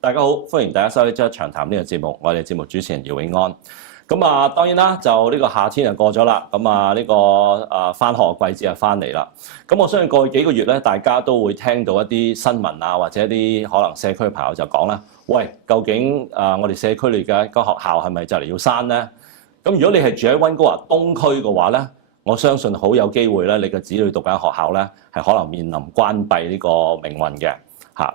大家好，歡迎大家收睇《週一長談》呢個節目，我哋節目主持人姚永安。咁啊，當然啦，就呢個夏天就過咗啦，咁啊呢個返學季節就返嚟啦。咁我相信過去幾個月咧，大家都會聽到一啲新聞啊，或者一啲可能社區嘅朋友就講啦，喂，究竟我哋社區裏嘅一個學校係咪就嚟要閂咧？咁如果你係住喺溫哥華東區嘅話咧，我相信好有機會咧，你嘅子女讀緊學校咧係可能面臨關閉呢個命運嘅。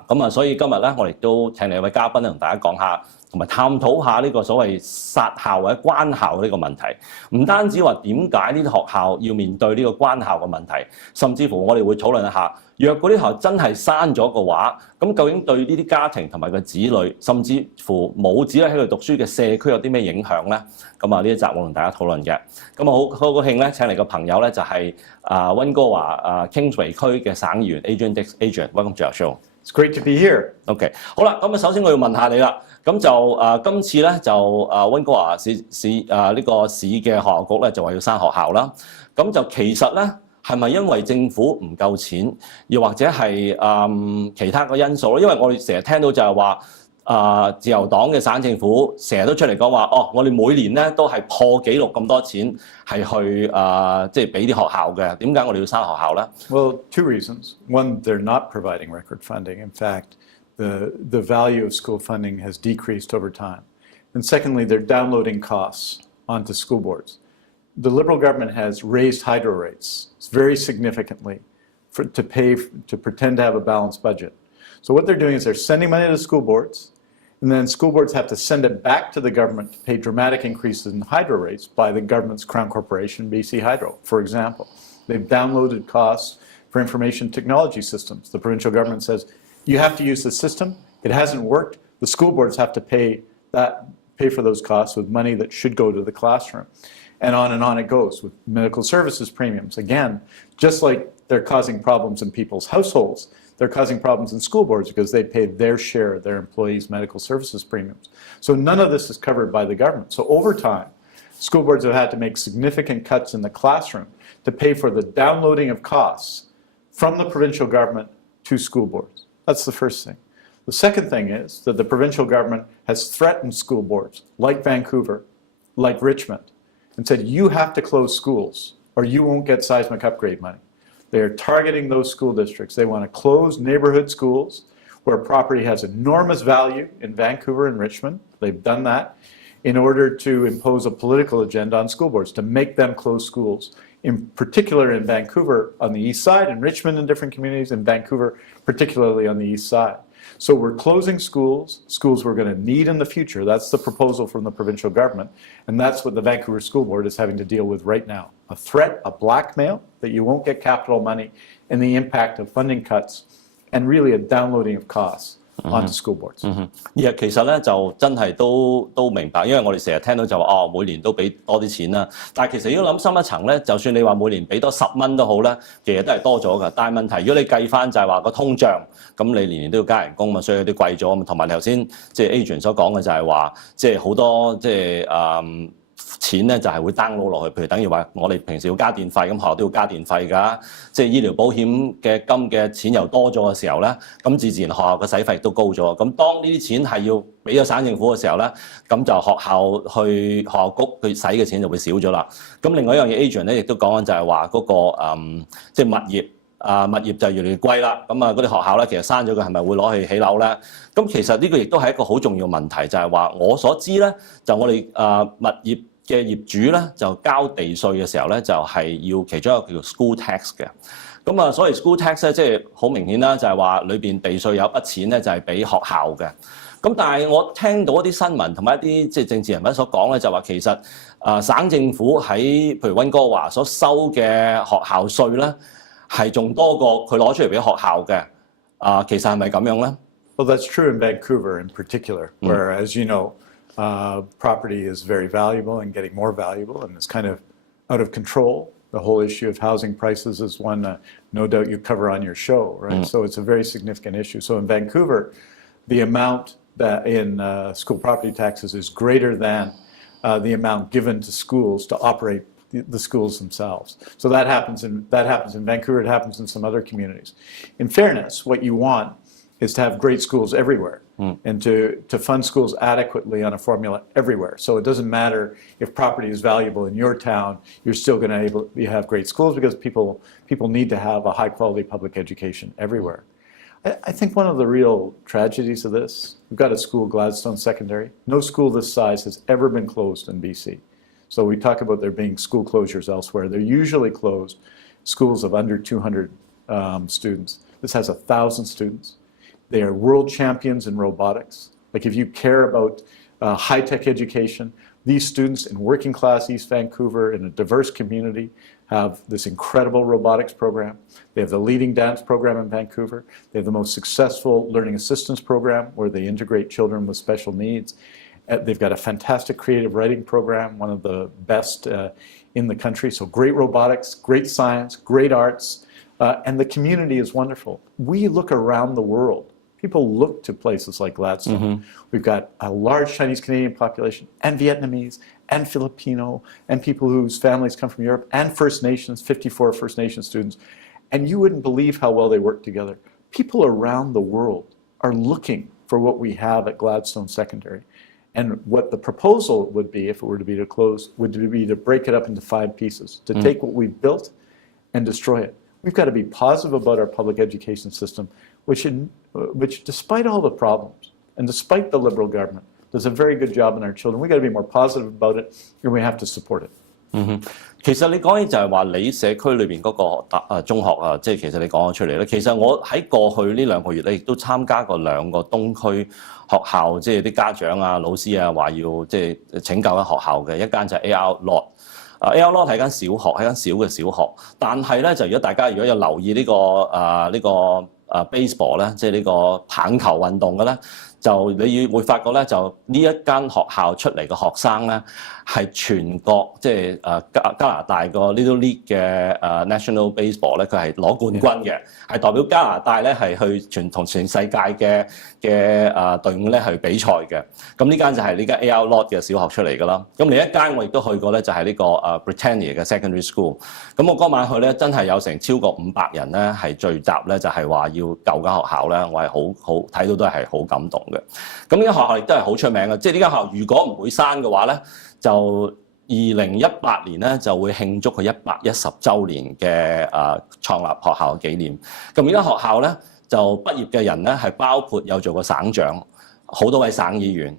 咁啊，所以今日咧，我哋都請嚟一位嘉賓同大家講下，同埋探討下呢個所謂殺校或者關校呢個問題。唔單止話點解呢啲學校要面對呢個關校嘅問題，甚至乎我哋會討論一下，若果啲學校真係閂咗嘅話，咁究竟對呢啲家庭同埋個子女，甚至乎冇子女喺度讀書嘅社區有啲咩影響咧？咁啊，呢一集我同大家討論嘅。咁啊，好高興咧，請嚟個朋友咧就係溫哥華Kingsway 區嘅省議員 Adrian Dix。Adrian，welcome to our show。It's great to be here. OK， 好啦，咁啊，首先我要問下你啦。咁就今次咧就溫哥華市呢個市嘅學校局咧就話要閂學校啦。咁就其實咧係咪因為政府唔夠錢，又或者係其他個因素咧？因為我哋成日聽到就係話自由黨嘅省政府成日都出嚟講話，我哋每年咧都係破紀錄咁多錢係去即係俾啲學校嘅。點解我哋要閂學校咧？ Well, two reasons. One, they're not providing record funding. In fact, the value of school funding has decreased over time. And secondly, they're downloading costs onto school boards. The Liberal government has raised hydro rates very significantly to pretend to have a balanced budget. So what they're doing is they're sending money to school boards, and then school boards have to send it back to the government to pay dramatic increases in hydro rates by the government's crown corporation, BC Hydro, for example. They've downloaded costs for information technology systems. The provincial government says, you have to use the system. It hasn't worked. The school boards have to pay for those costs with money that should go to the classroom. And on it goes with medical services premiums. Again, just like they're causing problems in people's households, they're causing problems in school boards because they paid their share of their employees' medical services premiums. So none of this is covered by the government. So over time, school boards have had to make significant cuts in the classroom to pay for the downloading of costs from the provincial government to school boards. That's the first thing. The second thing is that the provincial government has threatened school boards like Vancouver, like Richmond, and said, you have to close schools or you won't get seismic upgrade money. They are targeting those school districts. They want to close neighborhood schools where property has enormous value in Vancouver and Richmond. They've done that in order to impose a political agenda on school boards, to make them close schools, in particular in Vancouver on the east side, in Richmond in different communities, in Vancouver particularly on the east side. So we're closing schools we're going to need in the future. That's the proposal from the provincial government, and that's what the Vancouver School Board is having to deal with right now. A threat, a blackmail, that you won't get capital money, and the impact of funding cuts, and really a downloading of costs onto school boards. 其實咧就真係都明白，因為我哋成日聽到就話每年都俾多啲錢啦。但係其實如果諗深一層咧，就算你話每年俾多10蚊都好咧，其實都係多咗㗎。但係問題如果你計翻就係話個通脹，咁你年年都要加人工嘛，所以有啲貴咗嘛。同埋頭先即係 Adrian 所講嘅就係話，即係好多即係錢咧就係會 download 落去，譬如等於話我哋平時要加電費，咁學校都要加電費㗎，即係醫療保險嘅金嘅錢又多咗嘅時候咧，咁自然學校嘅使費都高咗。咁當呢啲錢係要俾咗省政府嘅時候咧，咁就學校局佢使嘅錢就會少咗啦。咁另外一樣嘢 Adrian 咧亦都講緊就係話嗰個即係物業。物業就越嚟越貴啦，咁嗰啲學校咧，其實閂咗佢係咪會攞去起樓咧？咁其實呢個亦都係一個好重要問題，就係話我所知咧，就我哋物業嘅業主咧，就交地稅嘅時候咧，就係要其中一個叫做 school tax 嘅。咁所謂 school tax 咧，即係好明顯啦，就係話裏邊地稅有一筆錢咧，就係俾學校嘅。咁但係我聽到一啲新聞同埋一啲即係政治人物所講咧，就話其實省政府喺譬如溫哥華所收嘅學校稅咧，係仲多過佢攞出嚟俾學校嘅，其實係咪咁樣咧？ Well, that's true in Vancouver in particular, where, as you know, property is very valuable and getting more valuable, and it's kind of out of control. The whole issue of housing prices is one, no doubt, you cover on your show, right? So it's a very significant issue. So in Vancouver, the amount that in school property taxes is greater than the amount given to schools to operate the schools themselves. So that happens in Vancouver. It happens in some other communities. In fairness, what you want is to have great schools everywhere and to fund schools adequately on a formula everywhere. So it doesn't matter if property is valuable in your town, you're still going to have great schools because people need to have a high quality public education everywhere. I think one of the real tragedies of this, we've got a school, Gladstone Secondary. No school this size has ever been closed in BC. So we talk about there being school closures elsewhere. They're usually closed, schools of under 200 students. This has 1,000 students. They are world champions in robotics. Like if you care about high-tech education, these students in working class East Vancouver in a diverse community have this incredible robotics program. They have the leading dance program in Vancouver. They have the most successful learning assistance program where they integrate children with special needs. They've got a fantastic creative writing program, one of the best in the country. So great robotics, great science, great arts, and the community is wonderful. We look around the world. People look to places like Gladstone. We've got a large Chinese Canadian population and Vietnamese and Filipino and people whose families come from Europe and First Nations, 54 First Nation students. And you wouldn't believe how well they work together. People around the world are looking for what we have at Gladstone Secondary. And what the proposal would be, if it were to be to close, would be to break it up into 5 pieces, to take what we've built and destroy it. We've got to be positive about our public education system, which despite all the problems and despite the Liberal government, does a very good job in our children. We've got to be more positive about it, and we have to support it. 其實你講起就係話你社區裏邊嗰個中學啊，即係其實你講咗出嚟咧。其實我喺過去呢2個月咧，亦都參加過2個東區學校，即係啲家長啊、老師啊話要即係拯救間學校嘅，一間就係 AR Lot。AR Lot 係間小學，係間小嘅小學，但係咧就如果大家如果有留意呢個baseball 咧，即係呢個棒球運動嘅咧，就你會發覺咧，就呢一間學校出嚟嘅學生咧，係全國即係加拿大個 Little League 嘅National Baseball 咧，佢係攞冠軍嘅，係代表加拿大咧係去同全世界嘅隊伍咧去比賽嘅。咁呢間就係呢間 AR Lot 嘅小學出嚟㗎啦。咁另一間我亦都去過咧，就係呢個Britannia 嘅 Secondary School。咁我嗰晚去咧，真係有成超過500人咧係聚集咧，就係話要救間學校咧，我係好睇到都係好感動嘅。咁呢間學校亦都係好出名嘅，即係呢間學校如果唔會閂嘅話咧，就2018年咧就會慶祝佢110週年嘅創立學校嘅紀念。咁呢間學校咧就畢業嘅人咧係包括有做過省長，好多位省議員，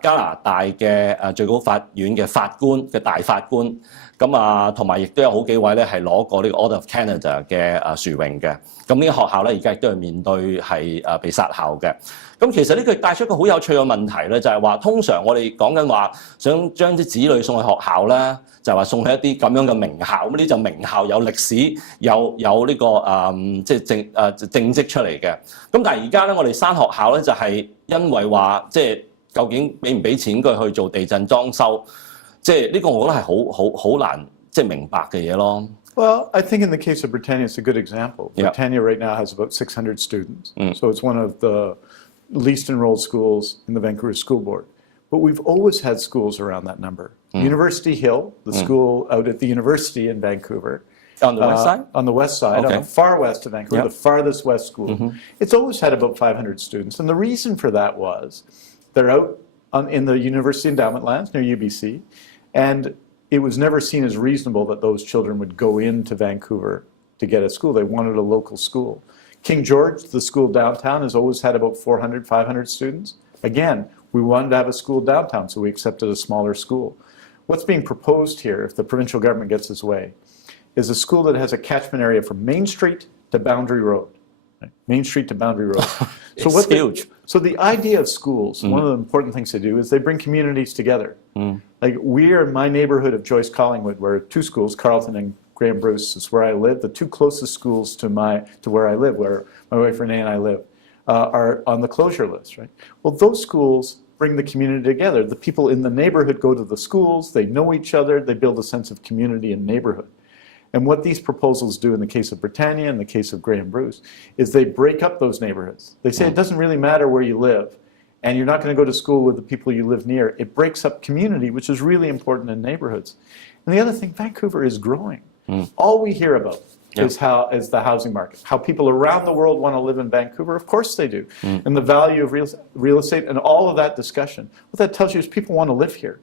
加拿大嘅最高法院嘅法官嘅大法官，咁同埋亦都有好幾位咧係攞過呢個 Order of Canada 嘅殊榮嘅。咁呢個學校咧而家亦都係面對係被殺校嘅。咁其實呢個帶出一個好有趣嘅問題咧，就係話通常我哋講緊話想將啲子女送去學校咧，就係話送去一啲咁樣嘅名校，咁呢就名校有歷史，有呢個即係政績出嚟嘅。咁但係而家咧我哋閂學校咧就係因為話即係究竟俾唔俾錢佢去做地震裝修，即係呢個我覺得係好難即係明白嘅嘢咯。Well, I think in the case of Britannia, it's a good example. Yeah. Britannia right now has about 600 students, so it's one of the least enrolled schools in the Vancouver School Board. But we've always had schools around that number. University Hill, the school out at the university in Vancouver. On the west side? On the west side, okay. On the far west of Vancouver, the farthest west school. It's always had about 500 students. And the reason for that was they're out in the University Endowment lands near UBC, and it was never seen as reasonable that those children would go into Vancouver to get a school. They wanted a local school. King George, the school downtown, has always had about 400, 500 students. Again, we wanted to have a school downtown, so we accepted a smaller school. What's being proposed here, if the provincial government gets its way, is a school that has a catchment area from Main Street to Boundary Road. Right? Main Street to Boundary Road. It's huge. So the idea of schools, one of the important things they do is they bring communities together. Like we're in my neighborhood of Joyce Collingwood, where 2 schools, Carleton and Graham Bruce, is where I live. The 2 closest schools to where I live, where my wife Renee and I live, are on the closure list, right? Well, those schools bring the community together. The people in the neighborhood go to the schools, they know each other, they build a sense of community and neighborhood. And what these proposals do in the case of Britannia, in the case of Graham Bruce, is they break up those neighborhoods. They say it doesn't really matter where you live, and you're not going to go to school with the people you live near. It breaks up community, which is really important in neighborhoods. And the other thing, Vancouver is growing. All we hear about is the housing market. How people around the world want to live in Vancouver, of course they do. And the value of real estate and all of that discussion. What that tells you is people want to live here.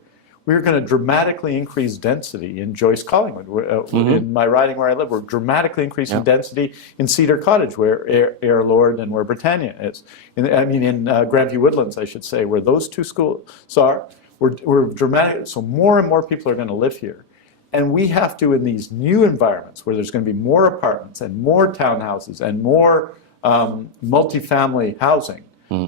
We're going to dramatically increase density in Joyce Collingwood. In my riding where I live, we're dramatically increasing density in Cedar Cottage, where Air Lord and where Britannia is. In Grandview Woodlands, I should say, where those two schools are. We're dramatic. So more and more people are going to live here. And we have to, in these new environments, where there's going to be more apartments and more townhouses and more multifamily housing,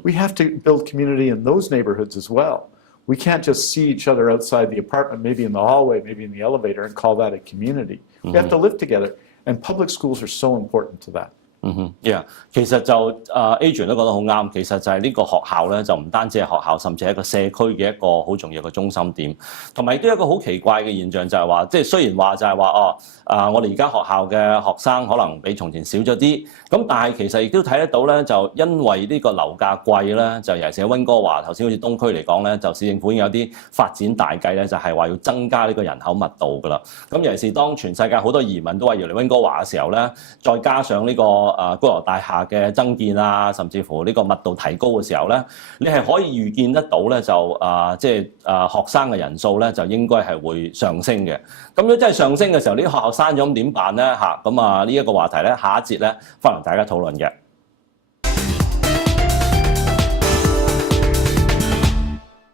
we have to build community in those neighborhoods as well. We can't just see each other outside the apartment, maybe in the hallway, maybe in the elevator, and call that a community. We have to live together, and public schools are so important to that. Yeah， 其實就Adrian 都講得好啱，其實就係呢個學校咧，就唔單止係學校，甚至係一個社區嘅一個好重要嘅中心點。同埋亦都有一個好奇怪嘅現象，就係話，即係雖然話就係話我哋而家學校嘅學生可能比從前少咗啲，咁但係其實亦都睇得到咧，就因為呢個樓價貴咧，就尤其是喺溫哥華頭先好似東區嚟講咧，就市政府已經有啲發展大計咧，就係話要增加呢個人口密度㗎啦。咁尤其是當全世界好多移民都話要嚟溫哥華嘅時候咧，再加上呢個高樓大廈嘅增建啊，甚至乎呢個密度提高嘅時候咧，你係可以預見得到咧，就學生嘅人數咧就應該係會上升嘅。咁如果真係上升嘅時候，呢啲學校閂咗咁點辦咧？咁呢一個話題咧，下一節咧翻嚟大家討論嘅。